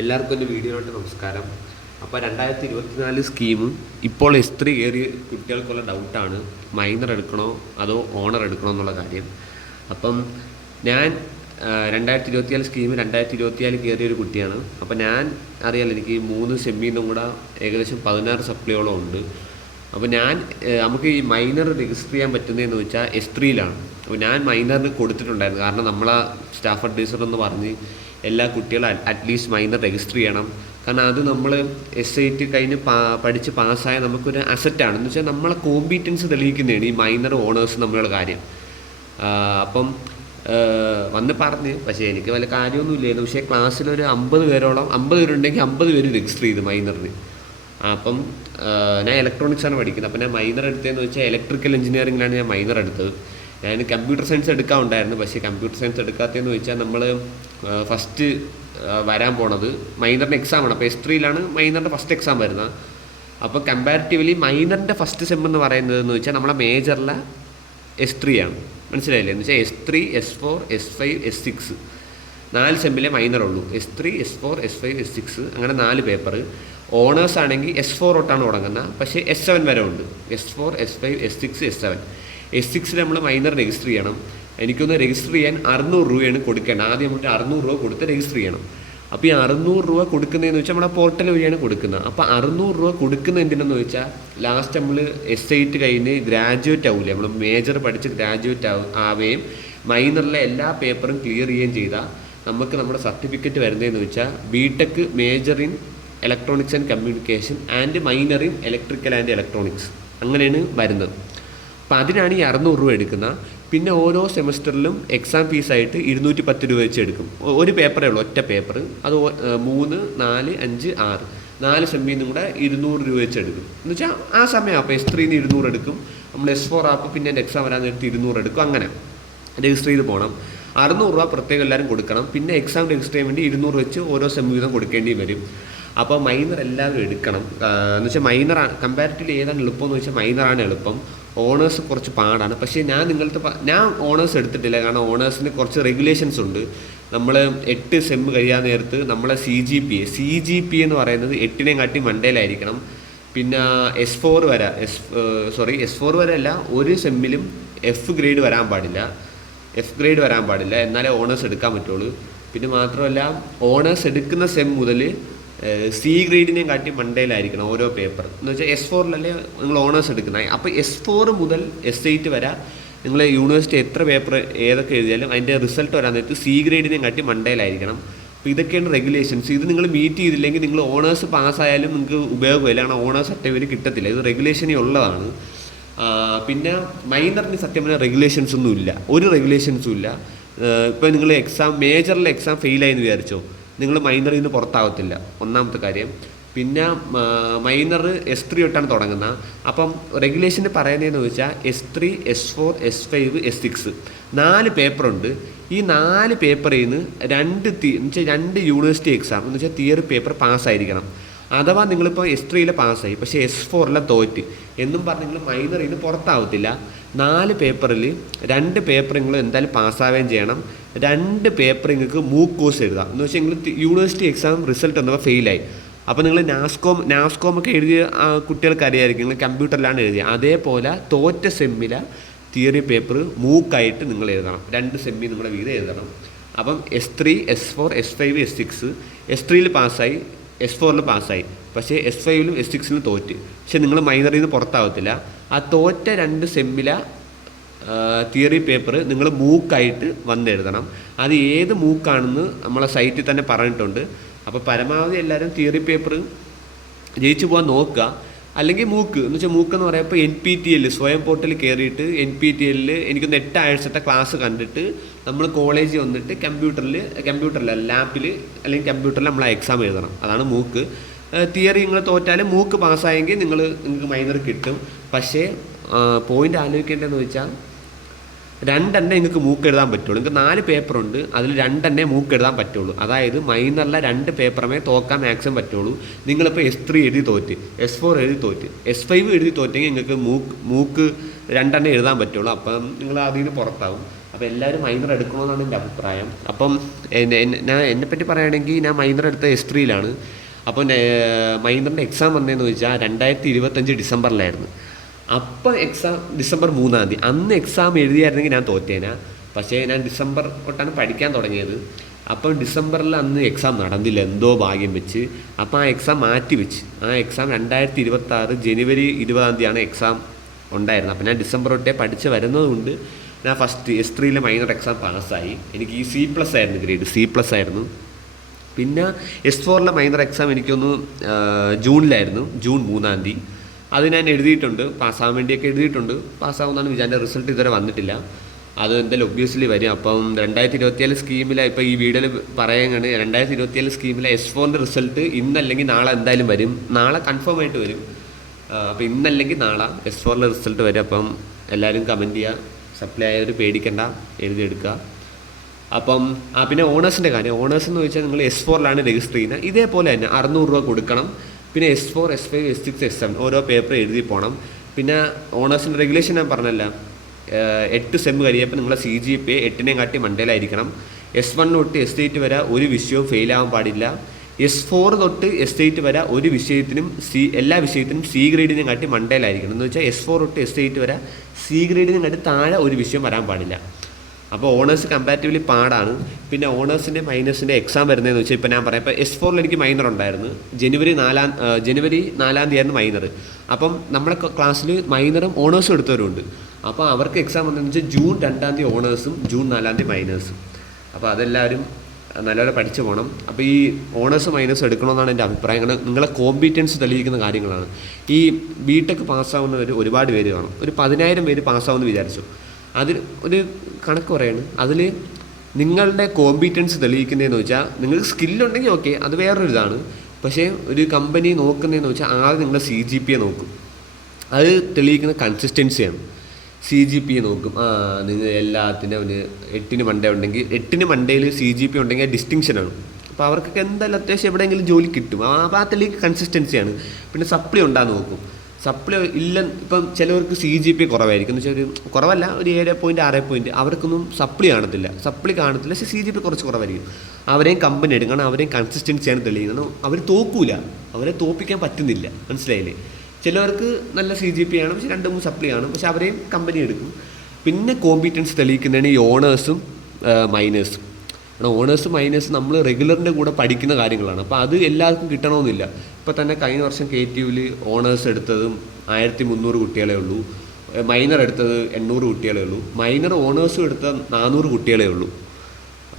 എല്ലാവർക്കും എൻ്റെ വീഡിയോയിലോട്ട് നമസ്കാരം. അപ്പോൾ 2024 സ്കീമും ഇപ്പോൾ S3 കയറിയ കുട്ടികൾക്കുള്ള ഡൗട്ടാണ്, മൈനർ എടുക്കണോ അതോ ഓണർ എടുക്കണോ എന്നുള്ള കാര്യം. അപ്പം ഞാൻ 2024 സ്കീം 2024 കയറിയ ഒരു കുട്ടിയാണ്. അപ്പോൾ ഞാൻ അറിയാലോ, എനിക്ക് 3 സെമ്മിന്നും കൂടെ ഏകദേശം 16 സപ്ലിയോളം ഉണ്ട്. അപ്പോൾ നമുക്ക് ഈ മൈനർ രജിസ്റ്റർ ചെയ്യാൻ പറ്റുന്നതെന്ന് വെച്ചാൽ S3യിലാണ്. അപ്പോൾ ഞാൻ മൈനറിന് കൊടുത്തിട്ടുണ്ടായിരുന്നു, കാരണം നമ്മളാ സ്റ്റാഫ് അഡ്വൈസർ എന്ന് പറഞ്ഞ് എല്ലാ കുട്ടികളും അറ്റ്ലീസ്റ്റ് മൈനർ രജിസ്റ്റർ ചെയ്യണം. കാരണം അത് നമ്മൾ SIT കഴിഞ്ഞ് പഠിച്ച് പാസ്സായ നമുക്കൊരു അസറ്റാണ്. എന്ന് വെച്ചാൽ നമ്മളെ കോമ്പീറ്റൻസ് തെളിയിക്കുന്നതാണ് ഈ മൈനർ ഓണേഴ്സ് നമ്മളുടെ കാര്യം. അപ്പം വന്ന് പറഞ്ഞ്, പക്ഷേ എനിക്ക് വല്ല കാര്യമൊന്നുമില്ലായിരുന്നു. പക്ഷേ ക്ലാസ്സിലൊരു 50 പേരുണ്ടെങ്കിൽ 50 പേര് രജിസ്റ്റർ ചെയ്ത് മൈനറിന്. അപ്പം ഞാൻ ഇലക്ട്രോണിക്സാണ് പഠിക്കുന്നത്. അപ്പം ഞാൻ മൈനർ എടുത്തതെന്ന് വെച്ചാൽ ഇലക്ട്രിക്കൽ എഞ്ചിനീയറിംഗിലാണ് ഞാൻ മൈനർ എടുത്തത്. ഞാൻ കമ്പ്യൂട്ടർ സയൻസ് എടുക്കാറുണ്ടായിരുന്നു, പക്ഷേ കമ്പ്യൂട്ടർ സയൻസ് എടുക്കാത്തതെന്ന് വെച്ചാൽ നമ്മൾ ഫസ്റ്റ് വരാൻ പോണത് മൈനറിൻ്റെ എക്സാമാണ്. അപ്പോൾ S3യിലാണ് മൈനറിൻ്റെ ഫസ്റ്റ് എക്സാം വരുന്നത്. അപ്പോൾ കമ്പാരിറ്റീവ്ലി മൈനറിൻ്റെ ഫസ്റ്റ് സെം എന്ന് പറയുന്നതെന്ന് വെച്ചാൽ നമ്മളെ മേജറിലെ S3 ആണ്. മനസ്സിലായില്ലേ? എന്ന് വെച്ചാൽ S3, S4, S5, S6 4 സെമ്മിലെ മൈനറുള്ളൂ. S3, S4, S5, S6 അങ്ങനെ 4 പേപ്പർ. ഓണേഴ്സ് ആണെങ്കിൽ S4 തൊട്ടാണ് തുടങ്ങുന്നത്, പക്ഷേ S7 വരെ ഉണ്ട്. S4, S5, S6, S7. S6 നമ്മൾ മൈനർ രജിസ്റ്റർ ചെയ്യണം. എനിക്കൊന്ന് രജിസ്റ്റർ ചെയ്യാൻ 600 രൂപയാണ് കൊടുക്കേണ്ടത്. ആദ്യം നമ്മൾ 600 രൂപ കൊടുത്ത് രജിസ്റ്റർ ചെയ്യണം. അപ്പോൾ ഈ 600 രൂപ കൊടുക്കുന്നതെന്ന് വെച്ചാൽ നമ്മുടെ പോർട്ടൽ വഴിയാണ് കൊടുക്കുന്നത്. അപ്പോൾ 600 രൂപ കൊടുക്കുന്ന എന്തിനെന്ന് വെച്ചാൽ ലാസ്റ്റ് നമ്മൾ SIT കഴിഞ്ഞ് ഗ്രാജുവേറ്റ് ആവില്ലേ, നമ്മൾ മേജർ പഠിച്ച് ഗ്രാജുവേറ്റ് ആവുകയും മൈനറിലെ എല്ലാ പേപ്പറും ക്ലിയർ ചെയ്യുകയും ചെയ്താൽ നമുക്ക് നമ്മുടെ സർട്ടിഫിക്കറ്റ് വരുന്നതെന്ന് വെച്ചാൽ BTech major in electronics and communication and minor in electrical and electronics അങ്ങനെയാണ് വരുന്നത്. അപ്പോൾ അതിനാണ് ഈ 600 രൂപ എടുക്കുന്നത്. പിന്നെ ഓരോ സെമസ്റ്ററിലും എക്സാം ഫീസായിട്ട് 210 രൂപ വെച്ച് എടുക്കും. ഒരു പേപ്പറേ ഉള്ളൂ, ഒറ്റ പേപ്പർ. അത് 3, 4, 5, 6 4 സെമ്മിൽ നിന്നും കൂടെ 200 രൂപ വെച്ച് എടുക്കും. എന്ന് വെച്ചാൽ ആ സമയം അപ്പോൾ S3ന്ന് 200 എടുക്കും, നമ്മൾ S4 ആപ്പ് പിന്നെ എൻ്റെ എക്സാം വരാൻ നേരത്ത് 200 എടുക്കും. അങ്ങനെ രജിസ്റ്റർ ചെയ്ത് പോകണം. 600 രൂപ പ്രത്യേകം എല്ലാവരും കൊടുക്കണം. പിന്നെ എക്സാം രജിസ്റ്റർ ചെയ്യാൻ വേണ്ടി 200 വെച്ച് ഓരോ സെം വീതം കൊടുക്കേണ്ടി വരും. അപ്പോൾ മൈനർ എല്ലാവരും എടുക്കണം. എന്ന് വെച്ചാൽ മൈനർ കമ്പാരിറ്റീവ്ലി ഏതാണ് എളുപ്പം എന്ന് വെച്ചാൽ മൈനറാണ് എളുപ്പം. ഓണേഴ്സ് കുറച്ച് പാടാണ്. പക്ഷേ ഞാൻ ഓണേഴ്സ് എടുത്തിട്ടില്ല, കാരണം ഓണേഴ്സിന് കുറച്ച് റെഗുലേഷൻസ് ഉണ്ട്. നമ്മൾ 8 സെം കഴിയാൻ നേരത്ത് നമ്മളെ CGPA എന്ന് പറയുന്നത് 8നേം കാട്ടി മണ്ടയിലായിരിക്കണം. പിന്നെ S4 വരെ അല്ല, ഒരു സെമ്മിലും F ഗ്രേഡ് വരാൻ പാടില്ല. എന്നാലേ ഓണേഴ്സ് എടുക്കാൻ പറ്റുള്ളൂ. പിന്നെ മാത്രമല്ല, ഓണേഴ്സ് എടുക്കുന്ന സെം മുതൽ C ഗ്രേഡിനെയും കാട്ടി മണ്ടയിലായിരിക്കണം ഓരോ പേപ്പർ. എന്ന് വെച്ചാൽ S4ലല്ലേ നിങ്ങൾ ഓണേഴ്സ് എടുക്കുന്നത്. അപ്പോൾ S4 മുതൽ S8 വരെ നിങ്ങൾ യൂണിവേഴ്സിറ്റി എത്ര പേപ്പർ ഏതൊക്കെ എഴുതിയാലും അതിൻ്റെ റിസൾട്ട് വരാൻ നേരത്ത് C ഗ്രേഡിനെയും കാട്ടി മണ്ടയിലായിരിക്കണം. അപ്പോൾ ഇതൊക്കെയാണ് റെഗുലേഷൻസ്. ഇത് നിങ്ങൾ മീറ്റ് ചെയ്തില്ലെങ്കിൽ നിങ്ങൾ ഓണേഴ്സ് പാസ്സായാലും നിങ്ങൾക്ക് ഉപയോഗമില്ല, കാരണം ഓണേഴ്സ് സർട്ടിഫിക്കറ്റ് കിട്ടത്തില്ല. ഇത് റെഗുലേഷനേ ഉള്ളതാണ്. പിന്നെ മൈനറിന് സത്യം പറഞ്ഞാൽ റെഗുലേഷൻസൊന്നും ഇല്ല, ഒരു റെഗുലേഷൻസും ഇല്ല. ഇപ്പോൾ നിങ്ങൾ മേജറിലെ എക്സാം ഫെയിലായെന്ന് വിചാരിച്ചോ, നിങ്ങൾ മൈനറിൽ നിന്ന് പുറത്താകത്തില്ല, ഒന്നാമത്തെ കാര്യം. പിന്നെ മൈനർ S3 തൊട്ടാണ് തുടങ്ങുന്നത്. അപ്പം റെഗുലേഷന് പറയുന്നതെന്ന് വെച്ചാൽ S3, S4, S5, S6 4 പേപ്പറുണ്ട്. ഈ 4 പേപ്പറിൽ നിന്ന് 2 യൂണിവേഴ്സിറ്റി എക്സാം എന്ന് വെച്ചാൽ തിയറി പേപ്പർ പാസ്സായിരിക്കണം. അഥവാ നിങ്ങളിപ്പോൾ S3യിലെ പാസ്സായി പക്ഷേ S4ലെ തോറ്റ് എന്നും പറഞ്ഞ് നിങ്ങൾ മൈനറിൽ നിന്ന് പുറത്താവത്തില്ല. 4 പേപ്പറിൽ 2 പേപ്പർ നിങ്ങൾ എന്തായാലും പാസ്സാവുകയും ചെയ്യണം. 2 പേപ്പർ നിങ്ങൾക്ക് മൂക്ക് കോഴ്സ് എഴുതാം. എന്ന് വെച്ചാൽ നിങ്ങൾ യൂണിവേഴ്സിറ്റി എക്സാം റിസൾട്ട് എന്നപ്പോൾ ഫെയിലായി. അപ്പോൾ നിങ്ങൾ നാസ്കോം ഒക്കെ എഴുതിയ കുട്ടികൾക്ക് അറിയാമായിരിക്കും, നിങ്ങൾ കമ്പ്യൂട്ടറിലാണ് എഴുതിയത്. അതേപോലെ തോറ്റ സെമ്മിലെ തിയറി പേപ്പർ മൂക്കായിട്ട് നിങ്ങൾ എഴുതണം. 2 സെമ്മിൽ നിങ്ങളുടെ വീതം എഴുതണം. അപ്പം S3, S4, S5, S6 S3യിൽ പാസ്സായി, S4ൽ പാസ്സായി, പക്ഷേ S5ലും S6ലും തോറ്റ്. പക്ഷേ നിങ്ങൾ മൈനറിൽ നിന്ന് പുറത്താവത്തില്ല. ആ തോറ്റ 2 സെമ്മിലെ തിയറി പേപ്പർ നിങ്ങൾ മൂക്കായിട്ട് വന്നെഴുതണം. അത് ഏത് മൂക്കാണെന്ന് നമ്മളെ സൈറ്റിൽ തന്നെ പറഞ്ഞിട്ടുണ്ട്. അപ്പോൾ പരമാവധി എല്ലാവരും തിയറി പേപ്പർ ജയിച്ചു പോകാൻ നോക്കുക. അല്ലെങ്കിൽ മൂക്ക് എന്ന് പറയുമ്പോൾ NPTEL സ്വയം പോർട്ടലിൽ കയറിയിട്ട് NPTEL എനിക്കൊന്ന് 8 ആഴ്ചത്തെ ക്ലാസ് കണ്ടിട്ട് നമ്മൾ കോളേജിൽ വന്നിട്ട് കമ്പ്യൂട്ടറിൽ ലാപ്പിൽ അല്ലെങ്കിൽ കമ്പ്യൂട്ടറിൽ നമ്മൾ എക്സാം എഴുതണം. അതാണ് മൂക്ക്. തിയറി നിങ്ങൾ തോറ്റാലും മൂക്ക് പാസ്സായെങ്കിൽ നിങ്ങൾക്ക് മൈനർ കിട്ടും. പക്ഷേ പോയിൻ്റ് ആലോചിക്കേണ്ടതെന്ന് വെച്ചാൽ 2 നിങ്ങൾക്ക് മൂക്ക് എഴുതാൻ പറ്റുള്ളൂ. നിങ്ങൾക്ക് 4 പേപ്പറുണ്ട്, അതിൽ 2 മൂക്ക് എഴുതാൻ പറ്റുള്ളൂ. അതായത് മൈനറിലെ 2 പേപ്പറമേ തോക്കാൻ മാക്സിമം പറ്റുള്ളൂ. നിങ്ങളിപ്പോൾ S3 എഴുതി തോറ്റ്, S4 എഴുതി തോറ്റ്, S5 എഴുതി തോറ്റെങ്കിൽ നിങ്ങൾക്ക് മൂക്ക് 2 എഴുതാൻ പറ്റുള്ളൂ. അപ്പം നിങ്ങൾ അതിൽ നിന്ന് പുറത്താവും. അപ്പോൾ എല്ലാവരും മൈനർ എടുക്കണമെന്നാണ് എൻ്റെ അഭിപ്രായം. അപ്പം ഞാൻ എന്നെപ്പറ്റി പറയുകയാണെങ്കിൽ ഞാൻ മൈനർ എടുത്ത ഹിസ്റ്ററിയിലാണ്. അപ്പോൾ മൈനറിൻ്റെ എക്സാം വന്നതെന്ന് ചോദിച്ചാൽ 2025 ഡിസംബറിലായിരുന്നു. അപ്പം എക്സാം ഡിസംബർ 3 അന്ന് എക്സാം എഴുതിയായിരുന്നെങ്കിൽ ഞാൻ തോറ്റേനാ. പക്ഷേ ഞാൻ ഡിസംബർ തൊട്ടാണ് പഠിക്കാൻ തുടങ്ങിയത്. അപ്പം ഡിസംബറിൽ അന്ന് എക്സാം നടന്നില്ല, എന്തോ ഭാഗ്യം വെച്ച്. അപ്പോൾ ആ എക്സാം മാറ്റി വെച്ച്. ആ എക്സാം 2026 ജനുവരി 20 എക്സാം ഉണ്ടായിരുന്നത്. അപ്പോൾ ഞാൻ ഡിസംബർ തൊട്ടേ പഠിച്ച് വരുന്നതുകൊണ്ട് ഞാൻ ഫസ്റ്റ് S3 മൈനർ എക്സാം പാസ്സായി. എനിക്ക് ഈ C+ ആയിരുന്നു ഗ്രേഡ്, C+ ആയിരുന്നു. പിന്നെ S4 മൈനർ എക്സാം എനിക്കൊന്ന് ജൂണിലായിരുന്നു, ജൂൺ 3 അത് ഞാൻ എഴുതിയിട്ടുണ്ട്, പാസ്സാകാൻ വേണ്ടിയൊക്കെ എഴുതിയിട്ടുണ്ട്. പാസ്സാവുന്നതാണ് വിചാരിച്ച. റിസൾട്ട് ഇതുവരെ വന്നിട്ടില്ല. അത് എന്തായാലും ഒബ്വിയസ്ലി വരും. അപ്പം 2027 സ്കീമിൽ ഇപ്പോൾ ഈ വീഡിയോയിൽ പറയുകയാണ്, 2027 സ്കീമിലെ S4 റിസൾട്ട് ഇന്നല്ലെങ്കിൽ നാളെ എന്തായാലും വരും. നാളെ കൺഫേം ആയിട്ട് വരും. അപ്പോൾ ഇന്നല്ലെങ്കിൽ നാളെ S4 റിസൾട്ട് വരും. അപ്പം എല്ലാവരും കമൻറ്റ് ചെയ്യുക, സപ്ലൈ ആയവർ പേടിക്കണ്ട, എഴുതിയെടുക്കുക. അപ്പം പിന്നെ ഓണേഴ്സിൻ്റെ കാര്യം. ഓണേഴ്സ് എന്ന് വെച്ചാൽ നിങ്ങൾ S4 രജിസ്റ്റർ ചെയ്യുന്നത്. ഇതേപോലെ തന്നെ 600 രൂപ കൊടുക്കണം. പിന്നെ S4, S5, S6, S7 ഓരോ പേപ്പർ എഴുതി പോകണം. പിന്നെ ഓണേഴ്സിൻ്റെ റെഗുലേഷൻ ഞാൻ പറഞ്ഞല്ല, 8 സെം കഴിയപ്പോൾ നിങ്ങളെ CGPA 8 കാട്ടി മണ്ടയിലായിരിക്കണം. S1 തൊട്ട് S8 വരെ ഒരു വിഷയവും ഫെയിലാവാൻ പാടില്ല. S4 തൊട്ട് S8 വരെ ഒരു വിഷയത്തിനും എല്ലാ വിഷയത്തിനും C ഗ്രേഡിനെ കാട്ടി മണ്ടയിലായിരിക്കണം. എന്ന് വെച്ചാൽ S4 തൊട്ട് S8 വരെ C ഗ്രേഡിനെ കാട്ടി താഴെ ഒരു വിഷയം വരാൻ പാടില്ല. അപ്പോൾ ഓണേഴ്സ് കമ്പാരിറ്റീവ്ലി പാടാണ്. പിന്നെ ഓണേഴ്സിൻ്റെ മൈനേഴ്സിൻ്റെ എക്സാം വരുന്നതെന്ന് വെച്ചാൽ ഇപ്പോൾ ഞാൻ പറയാം, ഇപ്പോൾ S4 എനിക്ക് മൈനർ ഉണ്ടായിരുന്നു. ജനുവരി 4 മൈനർ. അപ്പം നമ്മളെ ക്ലാസ്സിൽ മൈനറും ഓണേഴ്സും എടുത്തവരുണ്ട്. അപ്പോൾ അവർക്ക് എക്സാം വന്നതെന്ന് വെച്ചാൽ ജൂൺ 2 ഓണേഴ്സും ജൂൺ 4 മൈനേഴ്സും. അപ്പോൾ അതെല്ലാവരും നല്ലപോലെ പഠിച്ചു പോകണം. അപ്പോൾ ഈ ഓണേഴ്സ് മൈനേഴ്സ് എടുക്കണമെന്നാണ് എൻ്റെ അഭിപ്രായം. കാരണം നിങ്ങളെ കോമ്പീറ്റൻസ് തെളിയിക്കുന്ന കാര്യങ്ങളാണ്. ഈ BTech പാസ്സാവുന്നവർ ഒരുപാട് പേര് കാണും. ഒരു 10,000 പേര് പാസ്സാവുമെന്ന് വിചാരിച്ചു. അതിൽ ഒരു കണക്ക് പറയാണ്, അതിൽ നിങ്ങളുടെ കോമ്പീറ്റൻസ് തെളിയിക്കുന്നതെന്ന് വെച്ചാൽ നിങ്ങൾക്ക് സ്കില്ലുണ്ടെങ്കിൽ ഓക്കെ, അത് വേറൊരു ഇതാണ്. പക്ഷേ ഒരു കമ്പനി നോക്കുന്നതെന്ന് വെച്ചാൽ ആദ്യം നിങ്ങളുടെ CGPA നോക്കും. അത് തെളിയിക്കുന്ന കൺസിസ്റ്റൻസിയാണ്. CGPA നോക്കും. നിങ്ങൾ എല്ലാത്തിനും ഒരു 8 മണ്ടേ ഉണ്ടെങ്കിൽ 8 മണ്ടയിൽ CGPA ഉണ്ടെങ്കിൽ ഡിസ്റ്റിങ്ഷനാണ്. അപ്പോൾ അവർക്കൊക്കെ എന്തായാലും അത്യാവശ്യം എവിടെയെങ്കിലും ജോലി കിട്ടും. അപ്പോൾ ആ തെളിയിക്കുന്ന കൺസിസ്റ്റൻസിയാണ്. പിന്നെ സപ്ലി ഉണ്ടാകുന്ന നോക്കും. സപ്ലൈ ഇല്ല, ഇപ്പം ചിലവർക്ക് CGPA കുറവായിരിക്കും. എന്ന് വെച്ചാൽ ഒരു കുറവല്ല, ഒരു 7.6 അവർക്കൊന്നും സപ്ലി കാണത്തില്ല. പക്ഷേ CGPA കുറച്ച് കുറവായിരിക്കും. അവരെയും കമ്പനി എടുക്കണം, അവരെയും കൺസിസ്റ്റൻസിയാണ് തെളിയിക്കുന്നത്. അവർ തോക്കൂല, അവരെ തോപ്പിക്കാൻ പറ്റുന്നില്ല. മനസ്സിലായില്ലേ? ചിലവർക്ക് നല്ല CGPA ആണ്, പക്ഷേ 2-3 സപ്ലി ആണ്, പക്ഷെ അവരെയും കമ്പനി എടുക്കും. പിന്നെ കോമ്പീറ്റൻസ് തെളിയിക്കുന്നതാണ് ഈ ഓണേഴ്സും മൈനേഴ്സും. ഓണേഴ്സ് മൈനേഴ്സ് നമ്മൾ റെഗുലറിൻ്റെ കൂടെ പഠിക്കുന്ന കാര്യങ്ങളാണ്. അപ്പോൾ അത് എല്ലാവർക്കും കിട്ടണമെന്നില്ല. ഇപ്പോൾ തന്നെ കഴിഞ്ഞ വർഷം KTUവിൽ ഓണേഴ്സ് എടുത്തതും 1300 കുട്ടികളേ ഉള്ളൂ. മൈനർ എടുത്തത് 800 കുട്ടികളേ ഉള്ളൂ. മൈനർ ഓണേഴ്സും എടുത്ത 400 കുട്ടികളേ ഉള്ളൂ.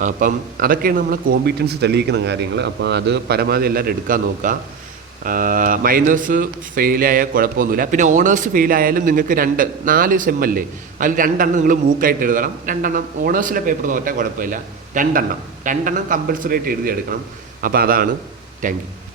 അപ്പം അതൊക്കെയാണ് നമ്മളെ കോമ്പീറ്റൻസ് തെളിയിക്കുന്ന കാര്യങ്ങൾ. അപ്പോൾ അത് പരമാവധി എല്ലാവരും എടുക്കാൻ നോക്കുക. മൈനേഴ്സ് ഫെയിലായാൽ കുഴപ്പമൊന്നുമില്ല. പിന്നെ ഓണേഴ്സ് ഫെയിലായാലും നിങ്ങൾക്ക് 4 സെമ്മല്ലേ, അതിൽ 2 നിങ്ങൾ മൂക്കായിട്ട് എഴുതണം. 2 ഓണേഴ്സിലെ പേപ്പർ തോറ്റാൽ കുഴപ്പമില്ല. 2 കമ്പൽസറി ആയിട്ട് എഴുതിയെടുക്കണം. അപ്പോൾ അതാണ്. Thank you.